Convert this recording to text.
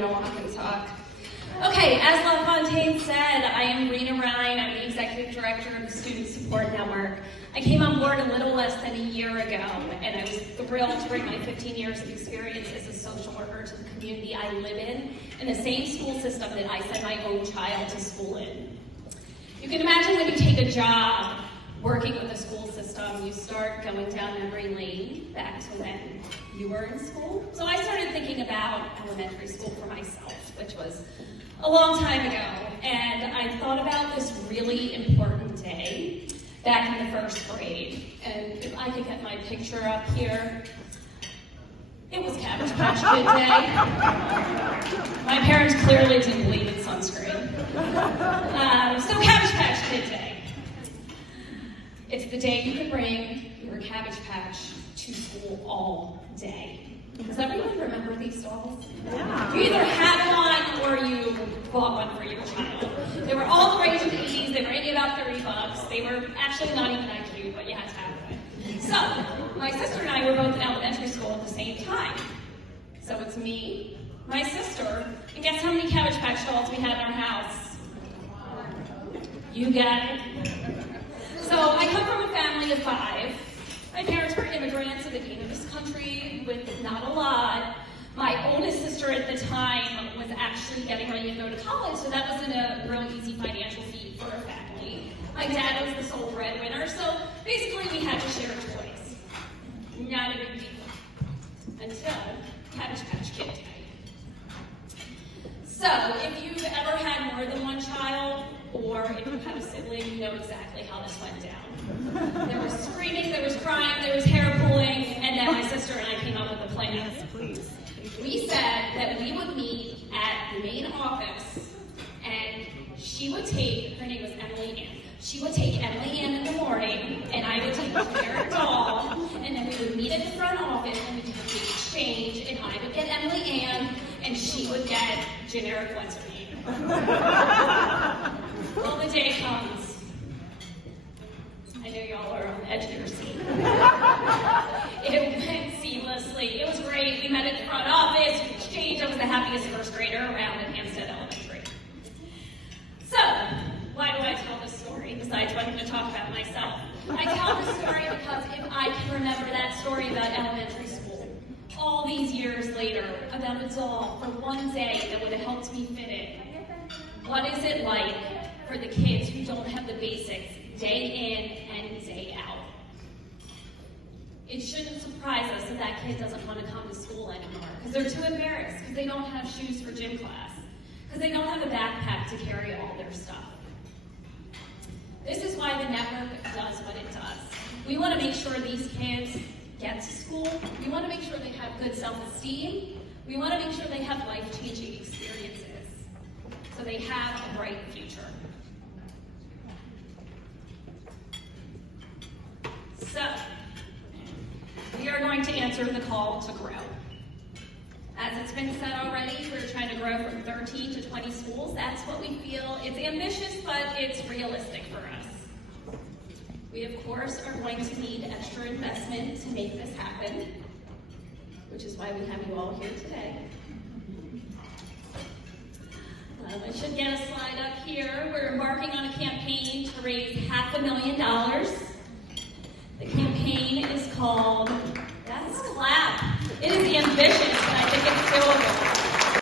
gonna walk and talk. Okay, as LaFontaine said, I am Rina Vaishnav Rhyne. I'm the Executive Director of the Student Support Network. I came on board a little less than a year ago, and I was thrilled to bring my 15 years of experience as a social worker to the community I live in the same school system that I send my own child to school in. You can imagine when you take a job working with the school system, you start going down memory lane back to when you were in school. So I started thinking about elementary school for myself, which was a long time ago. And I thought about this really important day back in the first grade. And if I could get my picture up here, it was Cabbage Patch Kid Day. My parents clearly didn't believe in sunscreen. So Cabbage Patch Kid Day. It's the day you could bring your Cabbage Patch to school all day. Does everyone remember these dolls? Yeah. You either had one or you bought one for your child. They were all the rage of the 80s. They were maybe about $30. They were actually not even that cute, but you had to have one. So, my sister and I were both in elementary school at the same time. So it's me, my sister, and guess how many Cabbage Patch dolls we had in our house? You got it. So I come from a family of 5. My parents were immigrants who came to this country with not a lot. My oldest sister at the time was actually getting ready to go to college, so that wasn't a real easy financial feat for our family. My dad was the sole breadwinner, so basically we had to share toys. Not a big deal. Until Cabbage Patch Kid Day. So if you've ever had more than one child, or if you have a sibling, you know exactly how this went down. There was screaming, there was crying, there was hair pulling, and then my sister and I came up with a plan. Yes, please. We said that we would meet at the main office, and she would take, her name was Emily Ann, she would take Emily Ann in the morning, and I would take a generic doll, and then we would meet at the front office, and we would exchange, and I would get Emily Ann, and she would get generic Windsor. Well, the day comes. I know y'all are on the edge of your seat. It went seamlessly. It was great. We met at the front office, we exchanged. I was the happiest first grader around in Hampstead Elementary. So, why do I tell this story besides wanting to talk about myself? I tell this story because if I can remember that story about elementary school, all these years later, about a doll for one day that would have helped me fit in, what is it like for the kids who don't have the basics day in and day out? It shouldn't surprise us if that kid doesn't want to come to school anymore because they're too embarrassed, because they don't have shoes for gym class, because they don't have a backpack to carry all their stuff. This is why the network does what it does. We want to make sure these kids get to school. We want to make sure they have good self-esteem. We want to make sure they have life-changing experiences so they have a bright future. So, we are going to answer the call to grow. As it's been said already, we're trying to grow from 13 to 20 schools. That's what we feel. It's ambitious, but it's realistic for us. We, of course, are going to need extra investment to make this happen, which is why we have you all here today. I should get a slide up here. We're embarking on a campaign to raise $500,000. The campaign is called